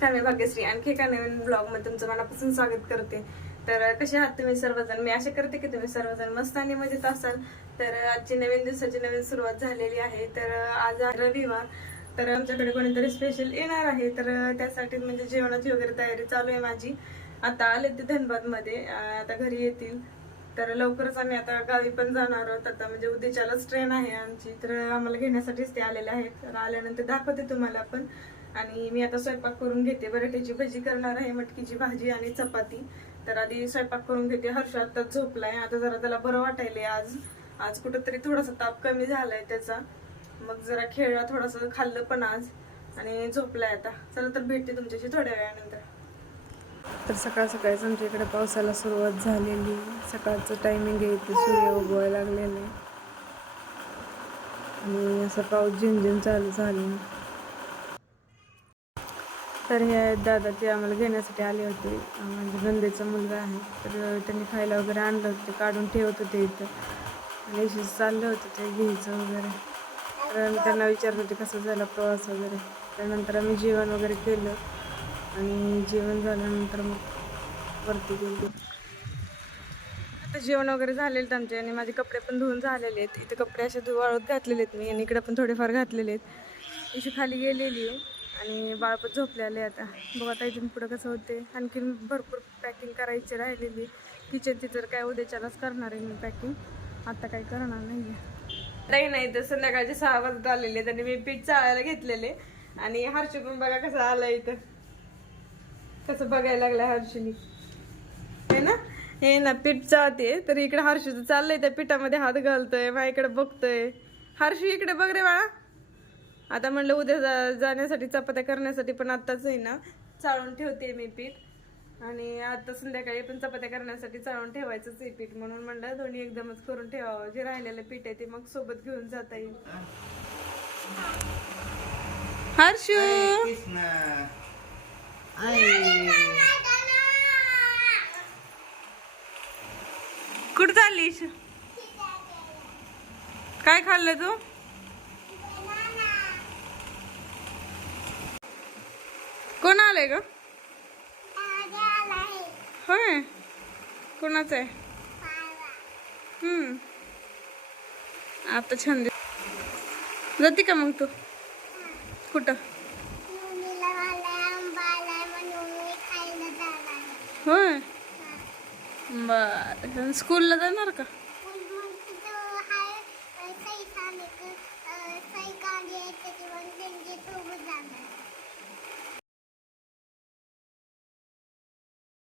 भाग्यश्री. आणखी एका नवीन ब्लॉगमध्ये तुमचं मनापासून स्वागत करते. तर कसे आहात तुम्ही सर्वजण? मी आशा करते की तुम्ही सर्वजण मस्त आणि मजेत असाल. तर आजची नवीन दिवसाची नवीन सुरुवात झालेली आहे. तर आज रविवार. तर आमच्याकडे कोणीतरी स्पेशल येणार आहे. तर त्यासाठी म्हणजे जेवणाची वगैरे तयारी चालू आहे माझी. आता आले ते धनबादमध्ये आता घरी येतील. तर लवकरच आम्ही आता गावी पण जाणार आहोत. आता म्हणजे उद्याच्यालाच ट्रेन आहे आमची. तर आम्हाला घेण्यासाठीच ते आलेले आहेत. तर आल्यानंतर दाखवते तुम्हाला पण. आणि मी आता स्वयंपाक करून घेते. बटाट्याची भजी करणार आहे मटकीची भाजी आणि चपाती. तर आधी स्वयंपाक करून घेते. हर्ष आता झोपलाय. आता जरा त्याला बरं वाटायलंय आज. आज कुठंतरी थोडासा ताप कमी झालाय त्याचा. मग जरा खेळला थोडंसं खाल्लं पण आज. आणि झोपलाय आता. चला तर भेटते तुमच्याशी थोड्या वेळानंतर. तर सकाळ सकाळीच आमच्या इकडे पावसाला सुरुवात झालेली. सकाळचं टायमिंग आहे ते सूर्य उगवायला लागलेलं आहे. आणि असं पाऊस झिमझिम चालू झाली. तर हे आहेत दादा ते आम्हाला घेण्यासाठी आले होते. म्हणजे नंदेचा मुलगा आहे. तर त्यांनी खायला वगैरे आणलं होतं. ते काढून ठेवत होते इथं. आणि चाललं होतं ते घ्यायचं वगैरे. तर आम्ही त्यांना विचारत होते कसं झाला प्रवास वगैरे. त्यानंतर आम्ही जेवण वगैरे केलं. आणि जेवण झाल्यानंतर मग वरती गेलो. आता जेवण वगैरे झालेलं आमचे. आणि माझे कपडे पण धुवून झालेले आहेत. इथे कपडे असे धुवाळत घातलेले आहेत मी. आणि इकडे पण थोडेफार घातलेले आहेत. इथे खाली गेलेली आहे. आणि बाळ पण झोपलेले आता. बघा आता इथून पुढं कसं होते आणखीन भरपूर पॅकिंग करायची राहिलेली. किचनची तर काय उद्याच्यालाच करणार आहे मी पॅकिंग आता काही करणार नाही नाही नाही तर संध्याकाळचे सहा वाजत आलेले त्यांनी मी पीठ चाळायला घेतलेले. आणि हर्ष पण बघा कसं आलं इथं. कसं बघायला लागलं हर्षनी. हे ना? हे ना पीठ चाळते. तर इकडे हर्षचं चाललंय त्या पिठामध्ये हात घालतोय माझ्याकडे बघतोय. हर्षू इकडे बघ रे बाळा. आता म्हणलं उद्या जा- जाण्यासाठी चपात्या करण्यासाठी पण आत्ताच आहे ना चाळून ठेवते मी पीठ. आणि आता संध्याकाळी पण चपात्या करण्यासाठी चाळून ठेवायचंच आहे पीठ. म्हणून म्हणलं दोन्ही एकदमच करून ठेवावं. जे राहिलेलं पीठ आहे ते मग सोबत घेऊन जाता येईल. हर्षू! कुठं चाललीस? काय खाल्लं तू? कोण आलंय ग होय. कोणाचं आहे? हम्म. आता छान दिस जाते का मग तू? कुठं? होय. बर. स्कूलला जाणार का?